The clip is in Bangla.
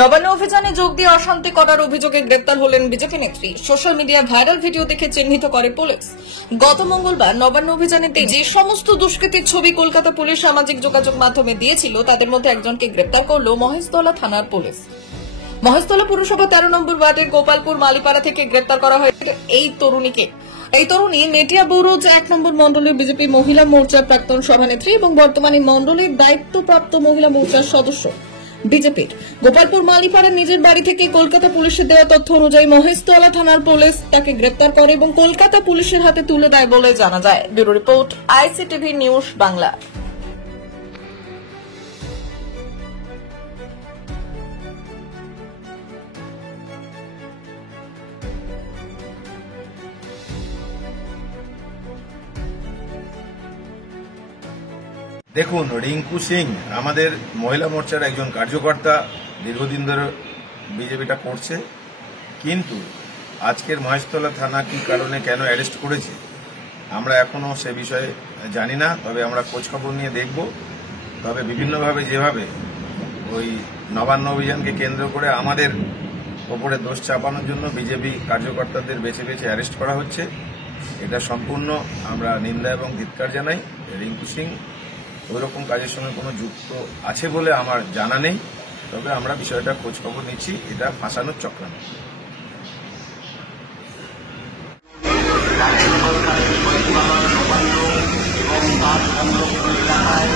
নবান্ন অভিযানে যোগ দিয়ে অশান্তি করার অভিযোগে গ্রেপ্তার হলেন বিজেপি নেত্রী। সোশ্যাল মিডিয়ায় ভাইরাল ভিডিও দেখে চিহ্নিত করে পুলিশ। গত মঙ্গলবার নবান্ন অভিযানে যে সমস্ত দুষ্কৃতীর ছবি কলকাতা পুলিশ সামাজিক যোগাযোগ মাধ্যমে দিয়েছিল তাদের মধ্যে একজনকে গ্রেপ্তার করল মহেশতলা থানার পুলিশ। মহেশতলা পুরসভা 13 নম্বর ওয়ার্ডের গোপালপুর মালিপাড়া থেকে গ্রেপ্তার করা হয়েছে এই তরুণী নেটিয়া বৌরজ 1 নম্বর মণ্ডলের বিজেপি মহিলা মোর্চার প্রাক্তন সভানেত্রী এবং বর্তমানে মণ্ডলের দায়িত্বপ্রাপ্ত মহিলা মোর্চার সদস্য। বিজেপির গোপালপুর মালিপাড়ার নিজের বাড়ি থেকে কলকাতা পুলিশের দেওয়া তথ্য অনুযায়ী মহেশতলা থানার পুলিশ তাকে গ্রেপ্তার করে এবং কলকাতা পুলিশের হাতে তুলে দেয় বলে জানা যায়। Bureau report, ICTV news Bangla. দেখুন, রিঙ্কু সিং আমাদের মহিলা মোর্চার একজন কার্যকর্তা, দীর্ঘদিন ধরে বিজেপিটা করছে, কিন্তু আজকের মহেশতলা থানা কি কারণে কেন অ্যারেস্ট করেছে আমরা এখনো সে বিষয়ে জানি না। তবে আমরা খোঁজখবর নিয়ে দেখব। তবে বিভিন্নভাবে যেভাবে ওই নবান্ন অভিযানকে কেন্দ্র করে আমাদের ওপরে দোষ চাপানোর জন্য বিজেপি কার্যকর্তাদের বেছে বেছে অ্যারেস্ট করা হচ্ছে, এটা সম্পূর্ণ আমরা নিন্দা এবং ধিক্কার জানাই। রিঙ্কু সিং ওইরকম কাজের সঙ্গে কোনো যুক্ত আছে বলে আমার জানা নেই। তবে আমরা বিষয়টা খোঁজ খবর নিচ্ছি, এটা ফাঁসানোর চক্রান্ত। এবং তার সংরক্ষণ এলাকায়